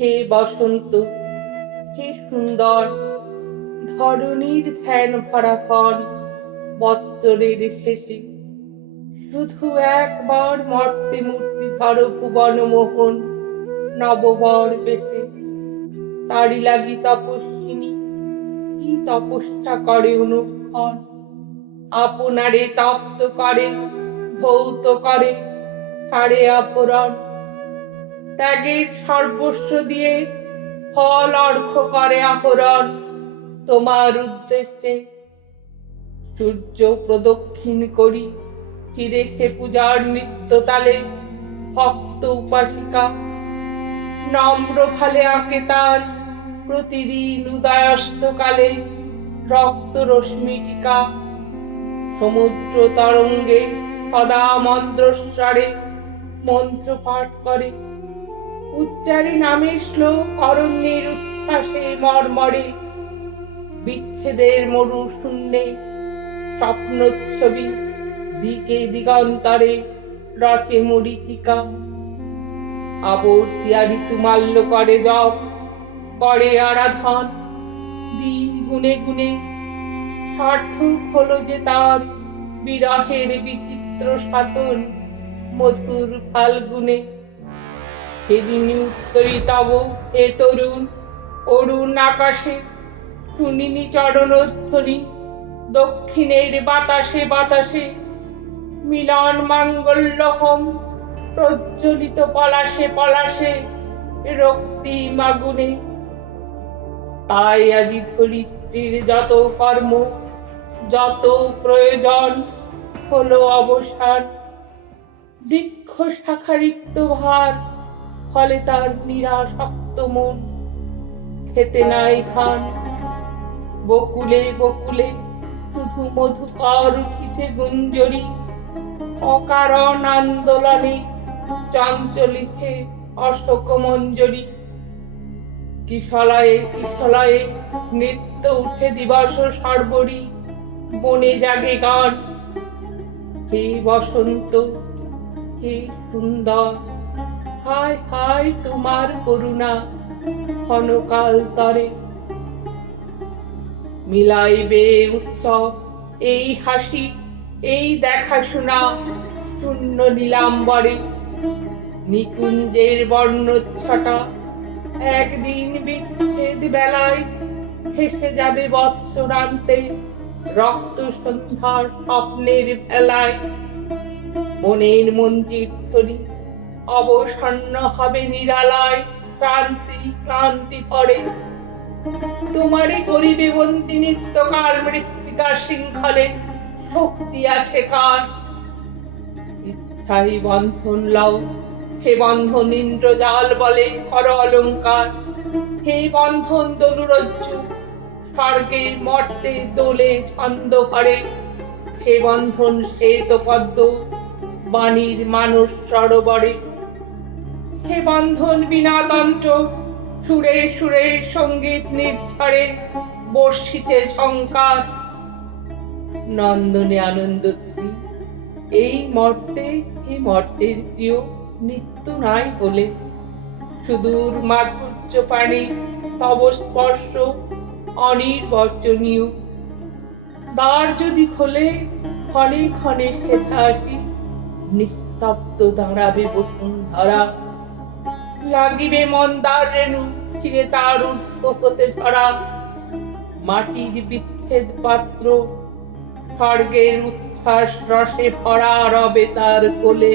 হে বসন্ত, হে সুন্দর, ধরণীর ধ্যান ভরা ধন, বৎসরের শেষে শুধু একবার মর্তে মূর্তি ধরো ভুবন মোহন নববর বেশে। তারি লাগি তপস্বিনী কি তপস্যা করে অনুক্ষণ, আপনারে তপ্ত করে, ধৌত করে, ছাড়ে আবরণ। ত্যাগের সর্বস্ব দিয়ে ফল অর্ঘ্য করে আহরণ তোমার উদ্দেশ্যে। সূর্য প্রদক্ষিণ করি ফিরে সে পূজার নৃত্য তালে, ভক্ত উপাসিকা নম্র ভালে আঁকে তার প্রতিদিন উদয়াস্তকালে রক্ত রশ্মি টিকা। সমুদ্র তরঙ্গে সদা মন্ত্রস্বরে মন্ত্র পাঠ করে, উচ্চারী নামের শ্লোক অরণ্যের উচ্ছ্বাসে মর্মরে। বিচ্ছেদের মরু শূন্যে স্বপ্নচ্ছবি দিকে দিগন্তরে রচে মরীচিকা। আবর্তিয়া ঋতুমাল্য করে জপ, করে আরাধন দিন গুনে গুনে। সার্থক হলো যে তার বিরহের বিচিত্র সাধন মধুর ফাল্গুনে। সেদিন উত্তরিতব হে তরুণ অরুণ আকাশে, শুনিনি চরণধ্বনি দক্ষিণের বাতাসে বাতাসে। মিলন মাঙ্গল্য হোম প্রজ্বলিত পলাশে পলাশে রক্তিম আগুনে। তাই আজি ধরিত্রীর যত কর্ম, যত প্রয়োজন হলো অবসান। বৃক্ষ শাখারিক্ত ভার, ফলে তার নিরাসক্ত মন। খেতে নাই ধান, বকুলে বকুলে শুধু মধুকর উঠিছে গুঞ্জরি। অকারণ আন্দোলনে চঞ্চলিছে অশোক মঞ্জরি। কিশলয়ে কিশলয়ে নৃত্য উঠে দিবস সর্বরি, বনে জাগে গান। হে বসন্ত, হে সুন্দর, হায় হায় তোমার করুণা ক্ষণকাল তরে। মিলাইবে উৎসব এই হাসি, এই দেখাশোনা শূন্য নীলাম্বরে। নিকুঞ্জের বর্ণচ্ছটা একদিন বিচ্ছেদ বেলায় ভেসে যাবে বৎসরান্তে রক্ত সন্ধ্যার স্বপ্নের ভেলায়। মনের মন্দির ধরি অবসন্ন হবে নিরালয় শ্রান্তি ক্লান্তি পরে। তোমারই করিবে বন্দি নিত্যকাল মৃত্তিকা শৃঙ্খলে, শক্তি আছে কার। ইচ্ছাই বন্ধন লও, হে বন্ধন ইন্দ্রজাল বলে কর অলঙ্কার। হে বন্ধন তনুরজ্জু স্বর্গে মর্তে দোলে ছন্দ ভরে। হে বন্ধন শ্বেত পদ্ম বাণীর মানস সরোবরে। হে বন্ধন বীণাতন্ত্র সুরে সুরে সঙ্গীত নির্ঝরে বর্ষিতে ঝঙ্কার। নন্দনে আনন্দ তুমি এই মর্তে, হে মর্তের প্রিয় নিত্য নাই বলে। সুদূর মাধুর্য পানে তব স্পর্শ অনির্বচনীয়। দ্বার যদি খোলে ক্ষণে ক্ষণে সেথা আসি, নিস্তব্ধ দাঁড়াবে বসুন্ধরা। লাগিবে মন্দার রেণু ফিরে তার ঊর্ধ্ব হতে ঝরা। মাটির বিচ্ছেদ পাত্র স্বর্গের উচ্ছ্বাস রসে ভরা রবে তার কোলে।